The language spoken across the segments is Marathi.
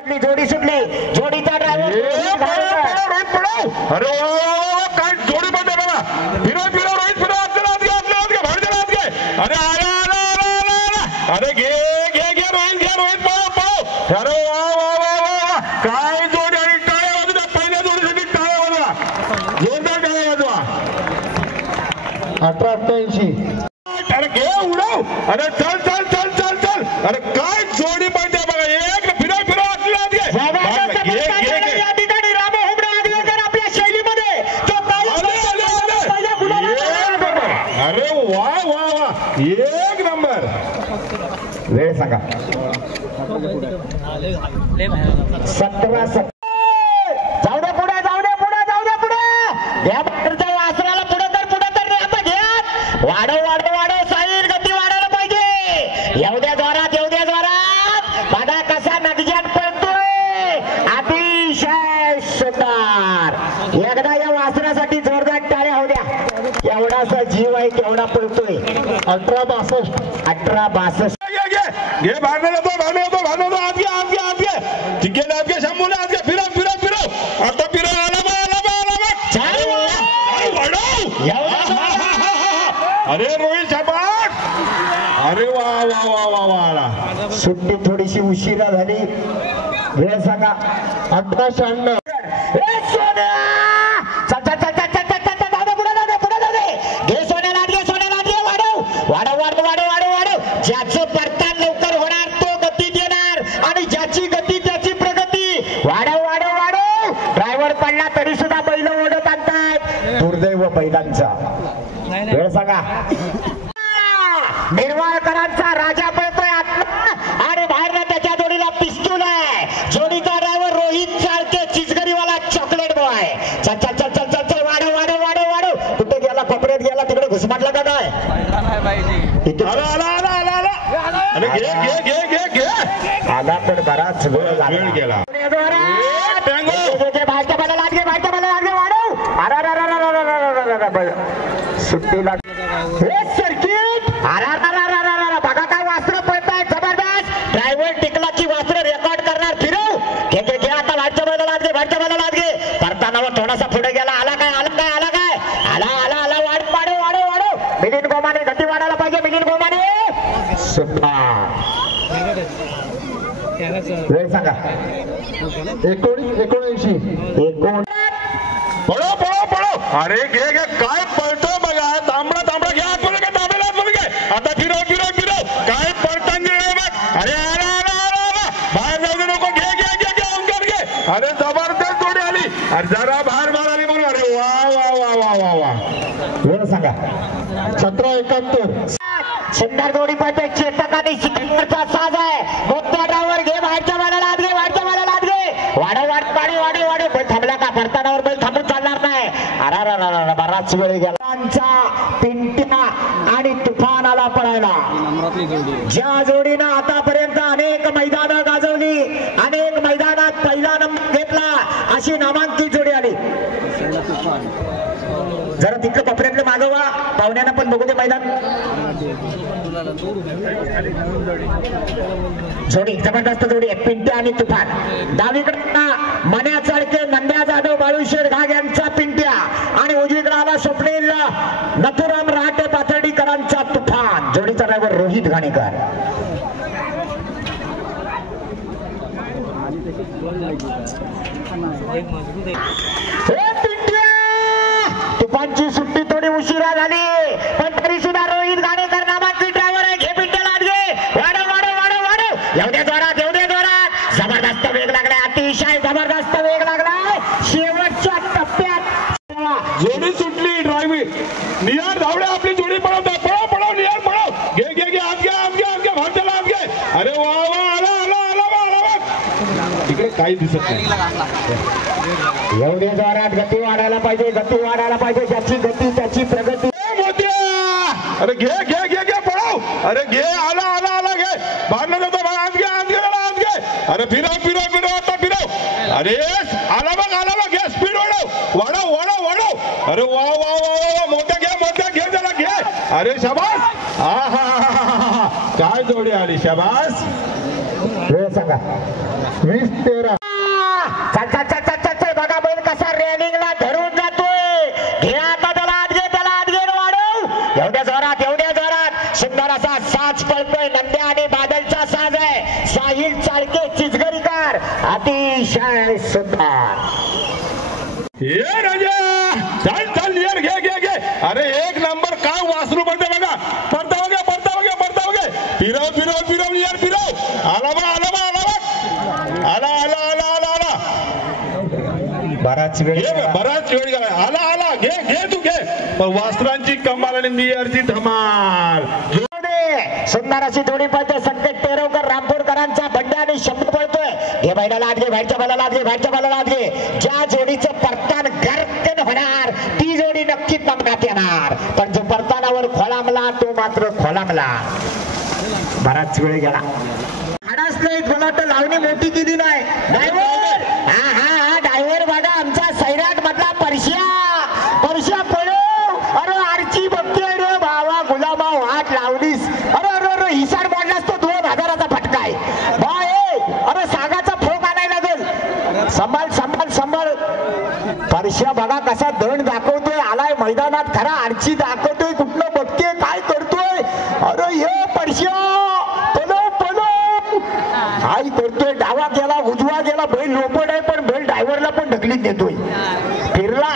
जोडी सुटली जोडीचा ड्रायव्हर अरे काय जोडी मध्ये बघा फिरो फिरो रोहित फिरो आपल्याला अरे अरे घे घे घे रोहित पळो पळो अरे वा वा वा वा काय जोडी आणि टाळ्या वाजवा पहिल्या जोडीसाठी टाळ्या वाजवा जोरदार टाळ्या वाजवा 18-88 अरे घे उडव अरे चल चल चल चल चल अरे काय जोडी पाहिजे बघा एक फिरो फिरो अरे वा वा वा एक नंबर वेळ सांगा 17 जाऊ दे पुढे जाऊ दे पुढे जाऊ दे पुढे घ्या बाहेरच्या वासराला पुढे तर नाही आता घ्या वाढव वाढव वाढव साईड गती वाढायला पाहिजे येऊ द्या जोरात बघा कसा नदीजात पळतोय अतिशय सुंदर एकदा या वासरासाठी जोरदार टाळ्या होऊ द्या एवढासा जीव आहे केवढा पळतोय 18-62 घे भांडण होतो आत घे ठीक आहे आत घे शंभूला आत घे फिरव आता फिरव आला अरे रोहित शाबास अरे वा वा वा वा वा सुट्टी थोडीशी उशिरा झाली वेळ सांगा 18-96 ज्याचं परतान लवकर होणार तो गती देणार आणि ज्याची गती त्याची प्रगती वाढव ड्रायव्हर पडला तरी सुद्धा बैल ओढत आणतात दुर्दैव बैलांचा वेळ सांगा निर्वाळकरांचा राजा पळतोय आणि बाहेर त्याच्या जोडीला पिस्तूल आहे जोडीचा ड्रायव्हर रोहित चाळके चिचगरीवाला चॉकलेट बॉय चल चल चल चल चल वाढव कुठे गेला कोपऱ्यात गेला तिकडे घुसमटला का काय आला पण बराच वेळ गेला सुट्टीला सर्किट बघा काय वास्त्र पळताय जबरदस्त ड्रायव्हर टिकलाची वास्त्र रेकॉर्ड करणार फिरव घे आता भाडच्या बैला लागे करताना थोडासा पुढे गेला आला काय वाढव मिलिंद गोमाने गती वाढायला पाहिजे वेळ सांगा 19-79 पळो अरे घे काय पळतो बघा तांबडा घ्या आता फिरव काय पळताना अरे बाहेर जाऊ नको घे अरे जबरदस्त जोडी आली अरे जरा बाहेर माराली म्हणून अरे वा वेळ सांगा 17-71 सुंदर जोडी पळते चेतक आणि सिकंदरचा साज आहे मोठा ड्रायव्हर घे बाहेरच्या बैलाला घे वाढव थांबला का परतानावर बैल थांबून चालणार नाही अरे बराच वेळ गेला पिंट्या आणि तुफानाला पळायला ज्या जोडीनं आतापर्यंत अनेक मैदानं गाजवली अनेक मैदानात पहिला नंबर घेतला अशी नामांकित जोडी आली जरा तिकडे कोपऱ्यातले मागवा पाहुण्यांना पण बघू दे मैदान जोडी जबरदस्त जोडी आहे पिंट्या आणि तुफान डावीकडे मन्या चाळके नंद्या जाधव बाळूशेठ घाग यांचा पिंट्या आणि उजवीकडे आला स्वप्नील नथुराम रहाटे पाथर्डीकरांचा तुफान जोडीचा ड्रायव्हर रोहित घाणेकर तुफानची सुट्टी थोडी उशिरा झाली पण तरी सुद्धा रोहित घाणेकर नामांकित ड्रायव्हर आहे घे पिंट्याला वाढव येऊ दे जोरात जबरदस्त वेग लागलाय अतिशय जबरदस्त वेग लागलाय शेवटच्या टप्प्यात जोडी सुटली ड्रायव्हिंग निहार धावडे आपली जोडी पळव निहार पळव घे आत घे भागच्याला आत घे अरे वा आला इकडे काही दिसत नाही येऊ दे जोरात गती वाढायला पाहिजे ज्याची गती त्याची प्रगती अरे घे पळव अरे घे आला घे भांडण जातो आत घे अरे फिरव आता फिरव अरे आला बघ घे स्पीड वाढव अरे वा मोठ्या घे त्याला घे अरे शाबास काय जोडी आली शाबास सांगा 20-13. चल बघा बैल कसा रॅलिंगला धरून जातोय. घे आता त्याला आत घे वाढव. एवढ्या जोरात सुंदर असा साज पळतोय. नंद्या आणि बादलचा साज आहे. साहिल चाळके चिचगरीकर अतिशय सुंदर. ये राजा चल यार घे अरे एक नंबर काय वासरू पडते बघा. पडता बघा फिरव यार फिरव. आला बराच वेळ गेला. आला घे तू घे. वासरांची कमाल आणि नियरची धमाल. सुंदर अशी जोडी पळते. संकेत टेरवकर रामपूरकरांचा बंड्या आणि शंभू पळतोय. घे बैलाला आत घे, बाहेरच्या बैलाला आत घे. ज्या जोडीचं परतान गर्दन होणार ती जोडी नक्कीच नमनात येणार. पण जो परतानावर खोळामला तो मात्र खोळामला. बराच वेळ गेला. हाडाच नाही मला तर लावणी मोठी केली नाही. ड्रायव्हर हा ड्रायव्हर बघा आमचा सैराट मधला परश्या पळो. अरे आरची बघतोय रे भावा. गुलाबा वाट लावलीस. अरे हिसार मोडलास तो 2000चा फटका आहे. अरे सागाचा फोक आणायला लागेल. सांभाळ. परश्या बघा कसा दंड दाखवतोय. आलाय मैदानात खरा. आरची दाखवतोय. कुठलं बघते काय करतोय. अरे हे परश्या काय करतोय. डावा गेला उजवा गेला. बैल लोपड आहे पण बैल ड्रायव्हरला पण ढकलीत देतोय. फिरला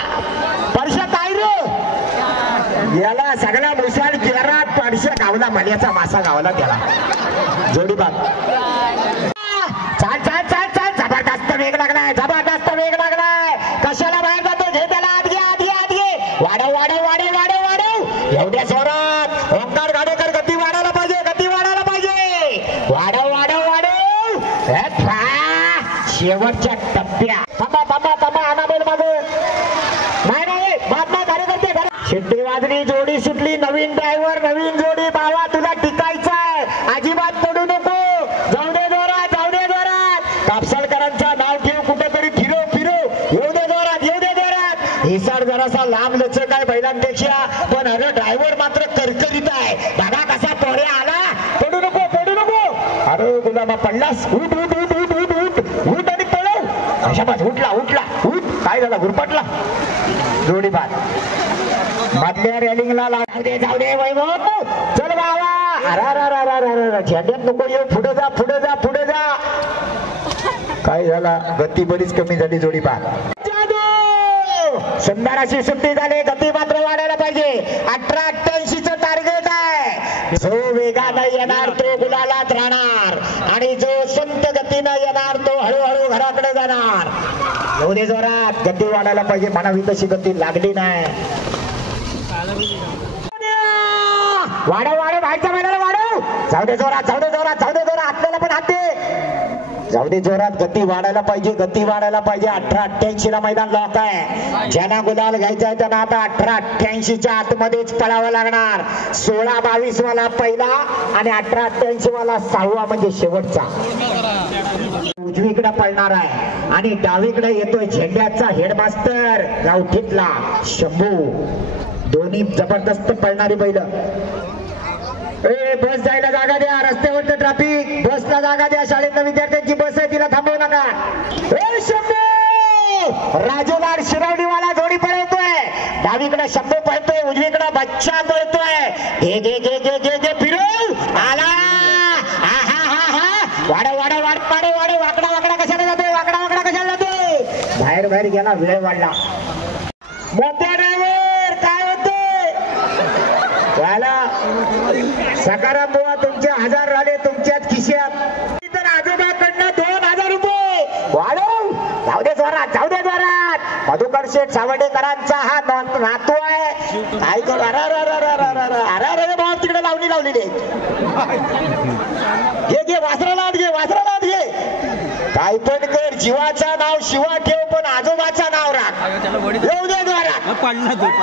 परश्या काय रे. याला सगळ्या मुसाड केरात परश्या गावला. मल्याचा मासा गावला त्याला. जोडी बात चाल जबरदस्त वेग लागलाय. कशाला बाहेर जातो. घे त्याला आत घे. वाढव. एवढ्या जोरात ओंकार गाडेकर गती वाढायला पाहिजे. वाढव. शेवटच्या टप्प्यात थांबा अनाबेल मागे नाही बातम्या कार्यकर्ते. शिट्टी वाजली. जोडी सुटली. नवीन ड्रायव्हर नवीन जोडी. बाबा तुला टिकायचं आहे. अजिबात पडू नको. जाऊ दे जोरात. कापसाळकरांचं नाव ठेव. कुठेतरी फिरव. येऊ दे जोरात. हिसार जरासा लांब लचक आहे बैलांपेक्षा. पण अरे ड्रायव्हर मात्र करकरीत आहे. बघा कसा पोऱ्या आला. पडू नको. अरे गुलाबा पडलास. उठ आणि पळव. अशाबाज उठ. काय झाला गुरपटला. जोडी बाद. मधल्या रॅलिंगला जाऊ दे वैभव. चल बाबा. अरे झेंड्यात नको येऊ. पुढे जा. काय झाला. गती बरीच कमी झाली. जोडी बाद. सुंदर अशी सुट्टी झाली. गती मात्र वाढायला पाहिजे. 18-88 टार्गेट आहे. जो वेगानं येणार तो गुलालात राहणार आणि जो संत गतीनं येणार तो हळूहळू घराकडे जाणार. येऊ दे जोरात. गती वाढायला पाहिजे. म्हणावी तशी गती लागली नाही. वाढव. बाहेरच्या बैलाला वाढव. जाऊ दे जोरात. आपल्याला पण हात दे. जाऊ दे जोरात. गती वाढायला पाहिजे. 18-88 ला मैदान लॉक आहे. ज्यांना गुलाल घ्यायचा आहे त्यांना आता 18-88च्या आतमध्येच पळावं लागणार. 16-22 वाला पहिला आणि 18-88 वाला 6वा म्हणजे शेवटचा. उजवीकडे पळणार आहे आणि डावीकडे येतोय झेंड्याचा हेडमास्टर गावठीतला शंभू. दोन्ही जबरदस्त पळणारी बैल. बस जायला जागा द्या. रस्त्यावरचं ट्रॅफिक. बसला जागा द्या. शाळेतल्या विद्यार्थ्यांची बस आहे तिला थांबवू नका. शंभू राजूदार शिरवणीवाला जोडी पळवतोय. डावीकडे शंभू पळतोय. उजवीकडे बच्चा पळतोय. घे फिरव. आला. वाढव. वाकडा कशाला जातोय. बाहेर गेला. वेळ वाढला. मोठ्या ड्रायव्हर काय होते. सकाराम बुवा तुमचे 1000 झाले तुमच्याच खिशात. तर आजोबाकडनं 2000 रुपये वाढव. जाऊ दे जोरात. मधुकर शेठ सावडेकरांचा हा नातू आहे. काय करू. अरे भाऊ तिकडे लावलेली. घे वासराला आत घे. काय पण कर. जीवाचा नाव शिवा ठेव पण आजोबाचा नाव राख. येऊ दे जोरात.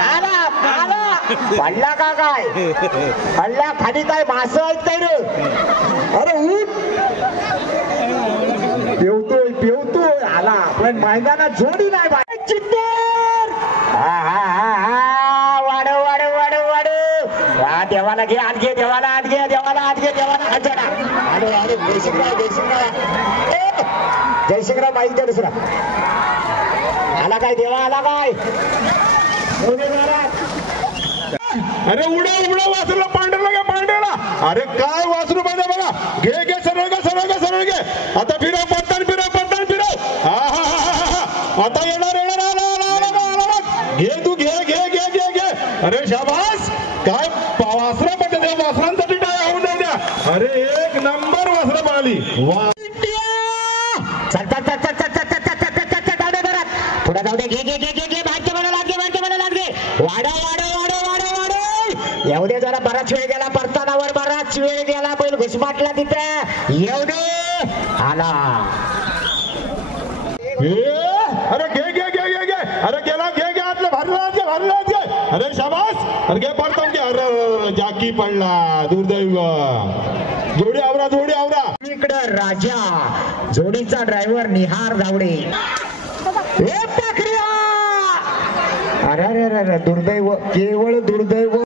आला. पडला का काय. पडला खाली काय मासं आहेत काय रे. अरे उठ. पेवतोय. आला पण मैदानात जोडी नाही. चित्तर. वाढव. देवाला घे. देवाला आत घे. घे देवाला हात जोडा. आलो आलो जयशिंगराव जयशिंगराव माईक द्या दुसरा. आला काय देवा आला काय. अरे उडव उडव वासरूला पांढरला घ्या पांढरला. अरे काय वासरू पाहिजे बघा. घे घे सरळ घे सरळ घे सरळ घे. आता फिरव पडतान फिरव. हा हा हा आता येणार घे तू घे घे घे घे घे. अरे शाबास काय वासरा पडते त्या वासरांसाठी काय होऊन जाऊ द्या. अरे एक नंबर वासरा पळाली. वा पुढे जाऊ दे. घे घे घे घे घे बाहेरच्या मला लागले वाडव येऊ दे जरा. बराच वेळ गेला परतानावर बराच वेळ गेला. बैल घुसमाटला तिथे. येऊ दे आला. अरे घे घे घे घे घे. अरे गेला घे घे आतलं भरला घे. अरे शाबास. अरे घे पडतो घे. अरे जाकी पडला दुर्दैव. जोडी आवरा इकडं राजा जोडीचा ड्रायव्हर निहार धावडे. अरे दुर्दैव केवळ दुर्दैव.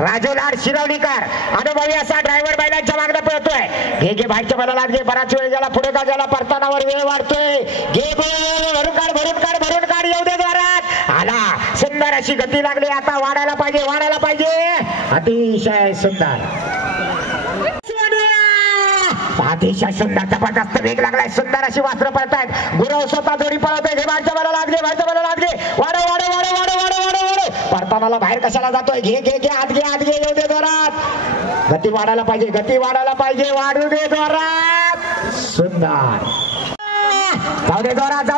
राजू लाड शिरवलीकर अनुभवी असा ड्रायव्हर बैलांच्या मागणं पळतोय. घे घे बाहेरच्या मला लागले. बराच वेळ गेला पुढे का गेला परतानावर वेळ वाढतोय. घे भरून काढ येऊ दे द्वारात. आला सुंदर अशी गती लागली. आता वाढायला पाहिजे अतिशय सुंदर जबरदस्त वेग लागलाय. सुंदर अशी वासरं पळतायत. गुरव स्वतः जोडी पळतोय. घे बाहेरच्या मला लागले. वाढव परतानाला बाहेर कशाला जातोय. घे घे घे आत घे येऊ दे जोरात. गती वाढायला पाहिजे वाढू दे जोरात. सुंदर जाऊ दे जोरात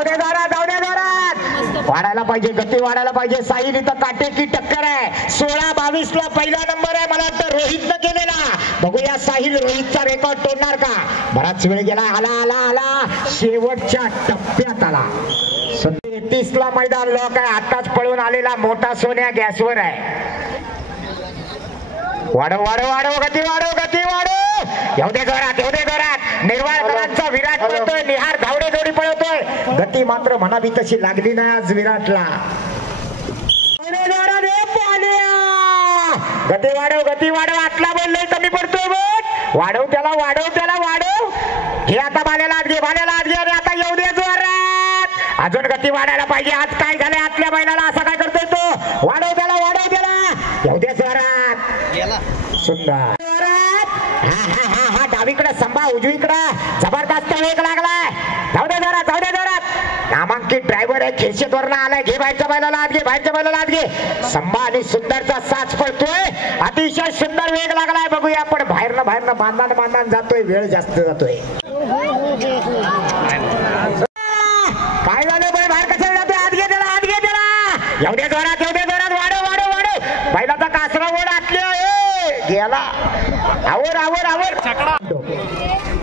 वाढायला पाहिजे. गती वाढायला पाहिजे. साहिल इथं काटेकी टक्कर आहे. 16-22 ला पहिला नंबर आहे. मला वाटतं रोहितनं केलेला. बघूया साहिल रोहितचा रेकॉर्ड तोडणार का. बराच वेळ गेला. आला शेवटच्या टप्प्यात आला. 30 ला मैदान लोक आहे. आताच पळून आलेला मोठा सोन्या गॅसवर आहे. वाढव गती वाढव. येऊ दे जोरात. निर्वाळकरांचा विराट पळतोय. निहार धावडे जोडी पळतोय. गती मात्र म्हणावी तशी लागली नाही आज विराटला. गती वाढव. आतला बैल लय कमी पडतोय बघ. वाढव त्याला. हे आता बाल्याला आत घे आणि आता येऊ दे जोरात. अजून गती वाढायला पाहिजे. आज काय झालंय आतल्या बैलाला. असा काय करतोय तो. वाढव त्याला. येऊ दे जोरात. सुंदर हा डावीकडे संभा उजवीकडे जबरदस्त वेग लागलाय. जाऊ दे जोरात. नामांकित ड्रायव्हर आहे. खेळशेतवरनं आलाय. घे बाहेरच्या बैलाला आत घे. संभा आणि सुंदरचा साच पडतोय. अतिशय सुंदर वेग लागलाय. बघूया आपण बाहेरनं बांधण जातोय. वेळ जास्त जातोय. काय झालं बाई. बाहेर कशाला जातोय. आत घे त्याला. येऊ दे जोरात. वाढव. बैलाचा कासरा ओढ आतल्या गेला. आवर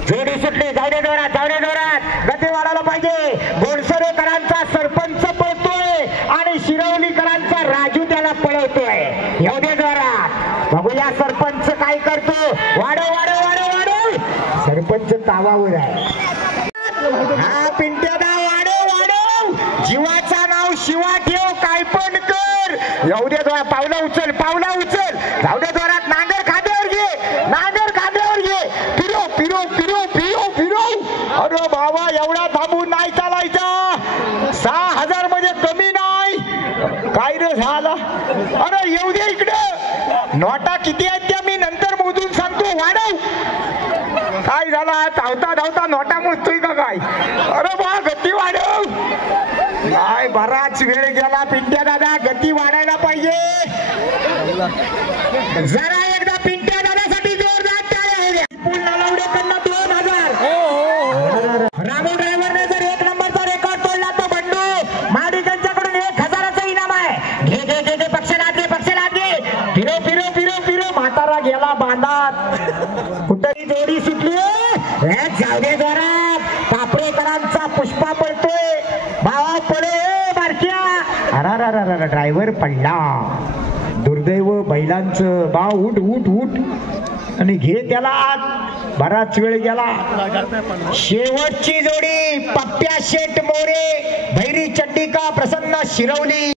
जोडी सुटली. जाऊ दे जोरात. गती वाढायला पाहिजे. गोडसरेकरांचा सरपंच पळतोय आणि शिरवलीकरांचा राजू त्याला पळवतोय. येऊ दे जोरात. बघूया सरपंच काय करतो. वाढव. सरपंच तावावर आहे. हा पिंट्यादा वाढव. जीवाचा नाव शिवा ठेव. काय पण कर. येऊ दे जोरात. पावलं उचल. जाऊ दे जोरात. नांगर खांद्यावर घे. फिरव. अरे बाबा एवढा थांबून नाही चालायचा. 6000 मध्ये कमी नाही. काय रे झाला. अरे येऊ दे इकडे. नोटा किती आहेत त्या मी नंतर मोजून सांगतो. वाढव. काय झाला. धावता नोटा मोजतोय का काय. अरे बा गती वाढव. काय बराच वेळ गेला पिंट्या दादा. गती वाढायला पाहिजे. जरा एकदा पिंट्या दादासाठी जोरदार टाळ्या होऊ द्या. पुन्हा लावडेकरला 2000. रामू ड्रायव्हरने जर 1 नंबरचा रेकॉर्ड तोडला तो बंडू महाडिकांच्याकडून 1000चं इनाम आहे. घे पक्षाला घे. फिरो. म्हातारा गेला बांधात. कुठली जोडी सुटली. जाऊ दे जोरात. कापरेकरांचा पुष्पा पळतोय. भावा पळे बारक्या. अरे ड्रायव्हर पडला. दुर्दैव बैलांचं. भाव उठ आणि घे त्याला. बराच वेळ गेला. शेवटची जोडी पप्प्या शेट मोरे भैरी चड्डिका प्रसन्न शिरवली.